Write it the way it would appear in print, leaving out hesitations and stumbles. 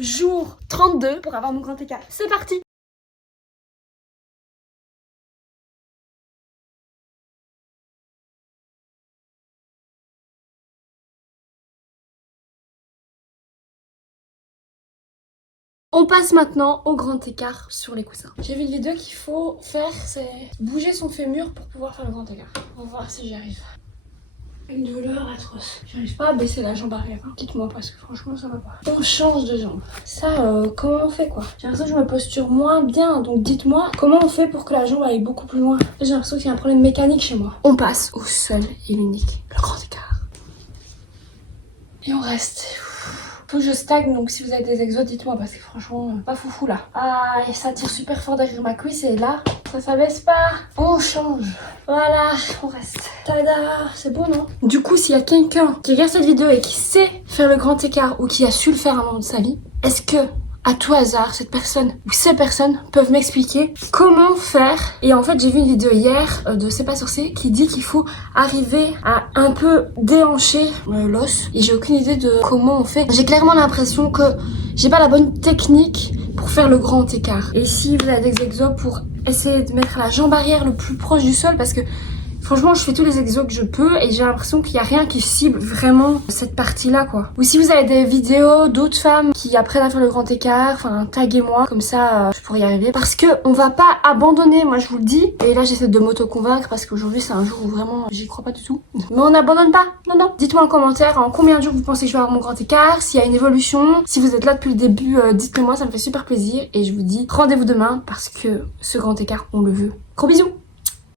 jour 32 pour avoir mon grand écart. C'est parti! On passe maintenant au grand écart sur les coussins. J'ai vu une vidéo qu'il faut faire, c'est bouger son fémur pour pouvoir faire le grand écart. On va voir si j'y arrive. Une douleur atroce. J'arrive pas à baisser la jambe arrière. Hein. Dites-moi parce que franchement ça va pas. On change de jambe. Ça, comment on fait quoi? J'ai l'impression que je me posture moins bien. Donc dites-moi comment on fait pour que la jambe aille beaucoup plus loin. J'ai l'impression qu'il y a un problème mécanique chez moi. On passe au seul et l'unique, le grand écart. Et on reste. Faut que je stagne, donc si vous avez des exos, dites-moi parce que franchement, pas foufou là. Ah, et ça tire super fort derrière ma cuisse et là, ça baisse pas. On change. Voilà, on reste. Tada, c'est beau non? Du coup, s'il y a quelqu'un qui regarde cette vidéo et qui sait faire le grand écart ou qui a su le faire à un moment de sa vie, est-ce que à tout hasard, cette personne ou ces personnes peuvent m'expliquer comment faire? Et en fait, j'ai vu une vidéo hier de C'est pas sorcier qui dit qu'il faut arriver à un peu déhancher l'os. Et j'ai aucune idée de comment on fait. J'ai clairement l'impression que j'ai pas la bonne technique pour faire le grand écart. Et si vous avez des exos pour essayer de mettre la jambe arrière le plus proche du sol, parce que franchement, je fais tous les exos que je peux et j'ai l'impression qu'il n'y a rien qui cible vraiment cette partie-là, quoi. Ou si vous avez des vidéos d'autres femmes qui apprennent à faire le grand écart, enfin, taguez-moi, comme ça, je pourrais y arriver. Parce que on va pas abandonner, moi je vous le dis. Et là, j'essaie de m'auto-convaincre parce qu'aujourd'hui, c'est un jour où vraiment, j'y crois pas du tout. Mais on n'abandonne pas, non, non. Dites-moi en commentaire en combien de jours vous pensez que je vais avoir mon grand écart, s'il y a une évolution. Si vous êtes là depuis le début, dites-le moi, ça me fait super plaisir. Et je vous dis rendez-vous demain parce que ce grand écart, on le veut. Gros bisous!